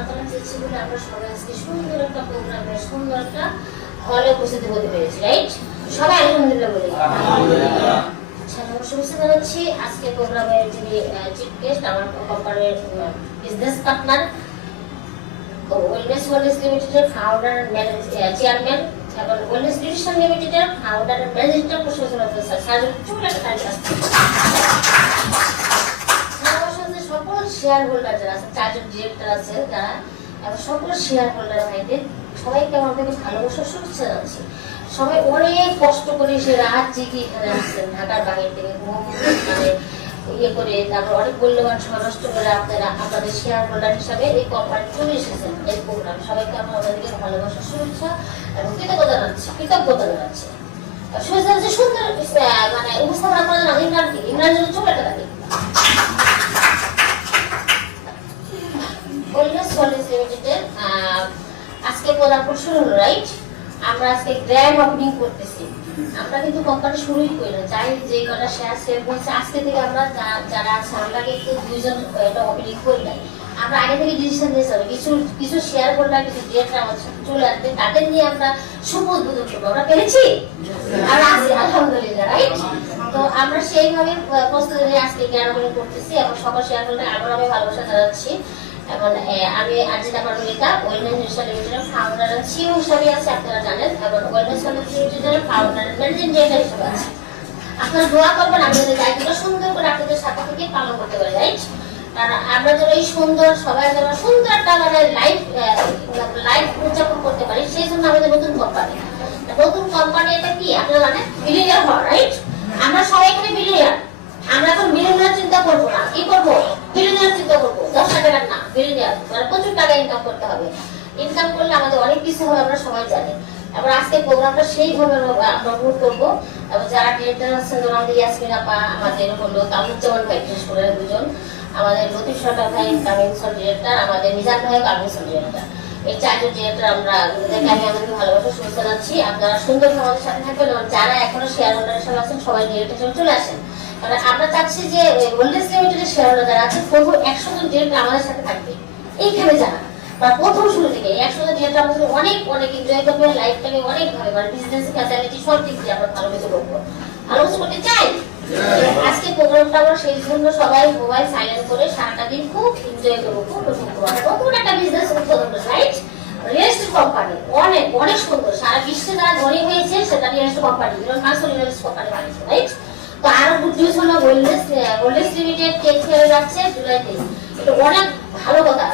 আপনারা চেয়েছি বলে আমরা সবাই আজকে সুন্দর একটা প্রোগ্রামে সুন্দর একটা হলে উপস্থিত হতে পেরেছি, রাইট? সবাই আলহামদুলিল্লাহ বলি। আচ্ছা, আমরা শুরুতে জানাচ্ছি আজকে প্রোগ্রামের যিনি চিফ গেস্ট, আমার কোম্পানির বিজনেস পার্টনার, ওয়েলনেস ওয়ার্ল্ড লিমিটেডের ফাউন্ডার চেয়ারম্যান এবং ওয়েলনেস নিউট্রিশন লিমিটেডের founder and managing professor officer surgeon সকল শেয়ার হোল্ডার যারা আছে, চারজন ডিরেক্টর আছে যারা, এবং সকল শেয়ার হোল্ডার ভাইদের সবাইকে আমাদেরকে ভালোবাসার শুভেচ্ছা জানাচ্ছি। সবাই অনেক কষ্ট করে সে রাত জেগে এখানে আসছেন ঢাকার বাইরে থেকে, মানে ইয়ে করে, তারপর অনেক মূল্যবান সময় নষ্ট করে আপনারা আপনাদের শেয়ার হোল্ডার হিসাবে এই কোম্পানি চলে এসেছেন এই প্রোগ্রাম। সবাইকে আমরা আমাদেরকে ভালোবাসার শুভেচ্ছা এবং কৃতজ্ঞতা জানাচ্ছি। শুভেচ্ছা জানাচ্ছি সুন্দর মানে উপস্থাপনা করার জন্য ইমরান জন্য চলে একটা লাগে। আজকে প্রোগ্রাম শুরু হলো, রাইট? আমরা আজকে গ্র্যান্ড ওপেনিং করতেছি। আমরা কিন্তু কোম্পানি শুরুই করি না, চাই যে কটা শেয়ার সেল করছে আজকে থেকে আমরা যারা আছে আমরা কিন্তু দুইজন এটা ওপেনিং করি নাই। আমরা আগে থেকে ডিসিশন নিয়েছি কিছু শেয়ার হোল্ডার কিছু ডিরেক্টর আমাদের সাথে চলে আসবে, তাদের নিয়ে আমরা শুভ উদ্বোধন করবো। আমরা পেরেছি আর আছি আলহামদুলিল্লাহ, রাইট? তো আমরা সেইভাবে প্রস্তুতি নিয়ে আজকে গ্র্যান্ড ওপেনিং করতেছি এবং সকল শেয়ার হোল্ডার আবার আমি ভালোবাসা জানাচ্ছি। এবং আমি আজিদা পারমিতা ওয়েলনেস নিউট্রিশন লিমিটেডের ফাউন্ডার এন্ড সিইও হিসেবে আছি, আপনারা জানেন, এবং ওয়েলনেস লিমিটেডের ফাউন্ডার এন্ড ম্যানেজিং ডিরেক্টর হিসেবে আছি। আপনারা দোয়া করবেন আমি যদি দায়িত্বটা সুন্দর করে আপনাদের সাথে থেকে পালন করতে পারি, রাইট? কারণ আমরা যেন এই সুন্দর সবাই যেন সুন্দর একটা মানে লাইফ উদযাপন করতে পারি, সেই জন্য আমাদের নতুন কোম্পানি এটা কি আপনারা জানেন, বিলিয়নিয়ার হওয়া, রাইট? আমরা সবাই এখানে বিলিয়নিয়ার। আমরা এখন বিলিয়নিয়ার চিন্তা করবো না, কি করবো? বিলিয়নিয়ার চিন্তা করবো, 10 টাকার না, বিলিয়নিয়ার মানে প্রচুর টাকা ইনকাম করতে হবে। ইনকাম করলে আমাদের অনেক কিছু হবে, আমরা সবাই জানি। এবার আজকে প্রোগ্রামটা সেইভাবে আমরা উপভোগ করবো। এবং যারা ডিরেক্টর আছেন আমাদের ইয়াসমিন আপা, আমাদের হলো কামরুজ্জামান ভাই, বিশেষ করে দুজন, আমাদের লতিফ সরকার ভাই কামিংসল ডিরেক্টর, আমাদের মিজান ভাই কামিংসল ডিরেক্টর, এই চারজন ডিরেক্টর আমরা আমি আমাদেরকে ভালোবাসা শুভেচ্ছা জানাচ্ছি। আপনারা সুন্দর আমাদের সাথে থাকবেন এবং যারা এখনো শেয়ার হোল্ডার হিসেবে আছেন সবাই ডিরেক্টর হিসেবে চলে আসেন। কারণ আমরা চাচ্ছি যে ওয়েলনেস লিমিটেডের শেয়ার হোল্ডার যারা আছে প্রথম 100 জন ডিরেক্টর আমাদের সাথে থাকবে এইখানে যারা, বা প্রথম শুরু থেকে 100 জন ডিরেক্টর আমাদের অনেক এনজয় করবে, লাইফ টাইমে অনেক ভাবে মানে বিজনেস ফ্যাসিলিটি সব দিক দিয়ে আমরা ভালো কিছু করবো, ভালো কিছু করতে চাই। আজকে প্রোগ্রামটা আমরা সেই জন্য সবাই মোবাইল সাইলেন্ট করে সারাটা দিন খুব এনজয় করবো, খুব নতুন একটা বিজনেস উদ্বোধন, রাইট? রিয়েলিস্ট কোম্পানি অনেক সুন্দর, সারা বিশ্বে যারা ধনী হয়েছে সেটা রিয়েলিস্ট কোম্পানি, রিয়েলিস্ট কোম্পানি বানিয়েছে, রাইট? তো আরো গুড নিউজ হলো ওয়েলনেস লিমিটেড টেক ফেয়ারে যাচ্ছে জুলাইতে, এটা অনেক ভালো কথা।